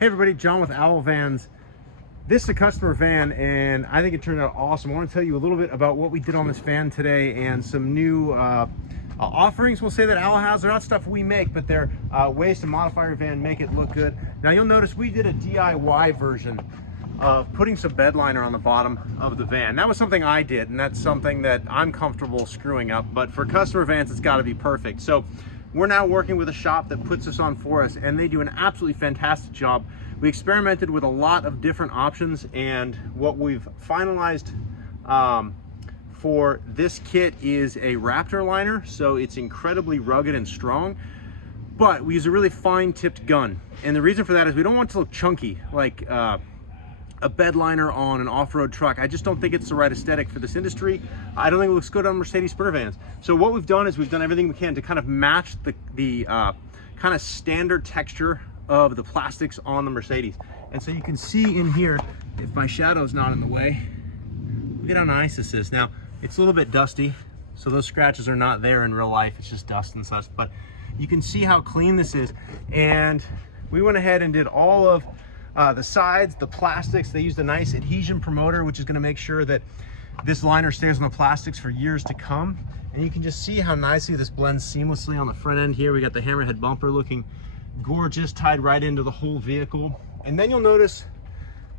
Hey everybody, John with Owl Vans. This is a customer van and I think it turned out awesome. I want to tell you a little bit about what we did on this van today and some new offerings we'll say that Owl has. They're not stuff we make, but they're ways to modify your van, make it look good. Now you'll notice we did a DIY version of putting some bed liner on the bottom of the van. That was something I did, and that's something that I'm comfortable screwing up, but for customer vans it's got to be perfect. So we're now working with a shop that puts this on for us, and they do an absolutely fantastic job. We experimented with a lot of different options, and what we've finalized for this kit is a Raptor Liner. So it's incredibly rugged and strong, but we use a really fine tipped gun. And the reason for that is we don't want it to look chunky like a bed liner on an off-road truck. I just don't think it's the right aesthetic for this industry. I don't think it looks good on Mercedes Sprinter vans. So what we've done is we've done everything we can to kind of match the kind of standard texture of the plastics on the Mercedes. And so you can see in here, if my shadow's not in the way, look at how nice this is. Now, it's a little bit dusty, so those scratches are not there in real life. It's just dust and such, but you can see how clean this is. And we went ahead and did all of the sides, the plastics. They used a nice adhesion promoter, which is going to make sure that this liner stays on the plastics for years to come. And you can just see how nicely this blends seamlessly on the front end here. We got the hammerhead bumper looking gorgeous, tied right into the whole vehicle. And then you'll notice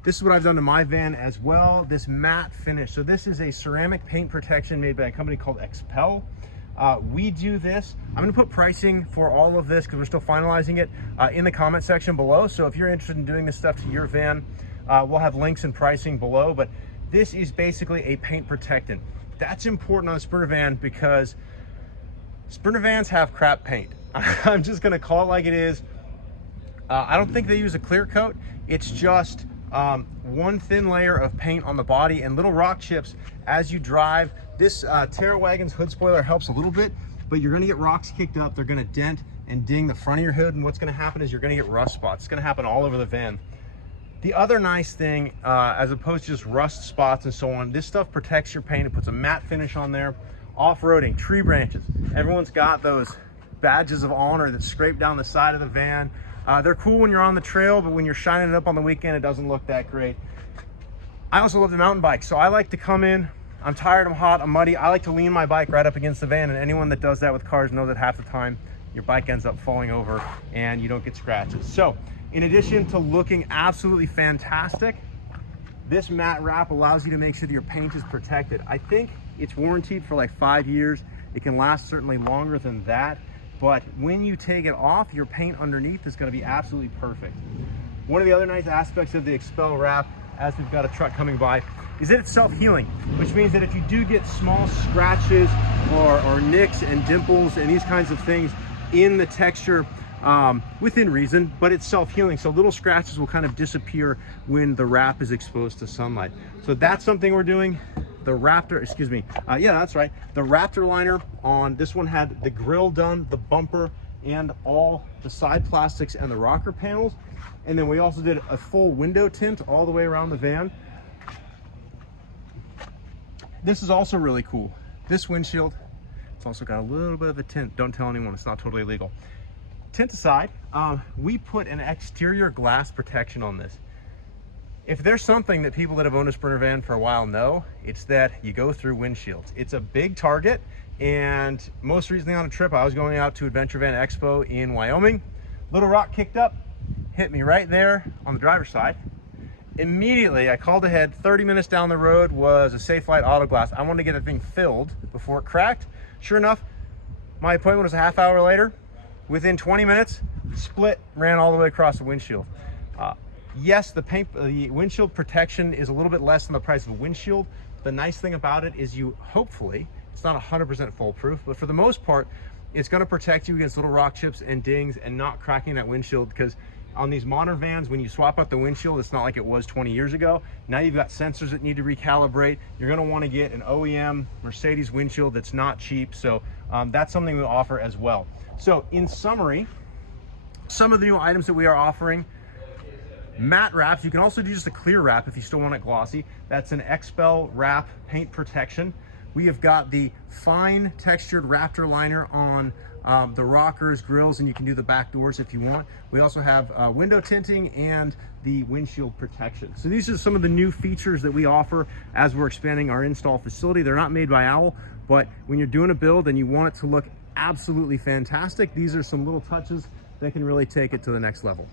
this is what I've done to my van as well, this matte finish. So this is a ceramic paint protection made by a company called Xpel. We do this. I'm going to put pricing for all of this because we're still finalizing it in the comment section below. So if you're interested in doing this stuff to your van, we'll have links and pricing below. But this is basically a paint protectant. That's important on a Sprinter van because Sprinter vans have crap paint. I'm just going to call it like it is. I don't think they use a clear coat. It's just one thin layer of paint on the body and little rock chips as you drive. This Terra Wagon's hood spoiler helps a little bit, but you're gonna get rocks kicked up. They're gonna dent and ding the front of your hood, and what's gonna happen is you're gonna get rust spots. It's gonna happen all over the van. The other nice thing, as opposed to just rust spots and so on, this stuff protects your paint. It puts a matte finish on there. Off-roading, tree branches. Everyone's got those badges of honor that scrape down the side of the van. They're cool when you're on the trail, but when you're shining it up on the weekend, it doesn't look that great. I also love the mountain bike, so I like to come in, I'm tired, I'm hot, I'm muddy. I like to lean my bike right up against the van, and anyone that does that with cars knows that half the time your bike ends up falling over and you don't get scratches. So in addition to looking absolutely fantastic, this matte wrap allows you to make sure that your paint is protected. I think it's warranted for like 5 years. It can last certainly longer than that, but when you take it off, your paint underneath is going to be absolutely perfect. One of the other nice aspects of the Xpel wrap, as we've got a truck coming by, is that it's self-healing, which means that if you do get small scratches or nicks and dimples and these kinds of things in the texture, within reason, but it's self-healing, so little scratches will kind of disappear when the wrap is exposed to sunlight. So that's something we're doing. The Raptor, excuse me, yeah, that's right, the Raptor Liner on this one had the grill done, the bumper, and all the side plastics and the rocker panels. And then we also did a full window tint all the way around the van. This is also really cool. This windshield, it's also got a little bit of a tint. Don't tell anyone, it's not totally illegal. Tint aside, we put an exterior glass protection on this. If there's something that people that have owned a Sprinter van for a while know, it's that you go through windshields. It's a big target, and most recently on a trip, I was going out to Adventure Van Expo in Wyoming. Little rock kicked up, hit me right there on the driver's side. Immediately, I called ahead. 30 minutes down the road was a Safe Light auto glass. I wanted to get the thing filled before it cracked. Sure enough, my appointment was a half hour later. Within 20 minutes, split, ran all the way across the windshield. Yes, the windshield protection is a little bit less than the price of a windshield. The nice thing about it is hopefully, it's not 100% foolproof, but for the most part, it's gonna protect you against little rock chips and dings and not cracking that windshield, because on these modern vans, when you swap out the windshield, it's not like it was 20 years ago. Now you've got sensors that need to recalibrate. You're gonna wanna get an OEM Mercedes windshield that's not cheap. So that's something we offer as well. So in summary, some of the new items that we are offering: matte wraps. You can also do just a clear wrap if you still want it glossy. That's an Xpel wrap paint protection. We have got the fine textured Raptor Liner on the rockers, grills, and you can do the back doors if you want. We also have window tinting and the windshield protection. So these are some of the new features that we offer as we're expanding our install facility. They're not made by Owl, but when you're doing a build and you want it to look absolutely fantastic, these are some little touches that can really take it to the next level.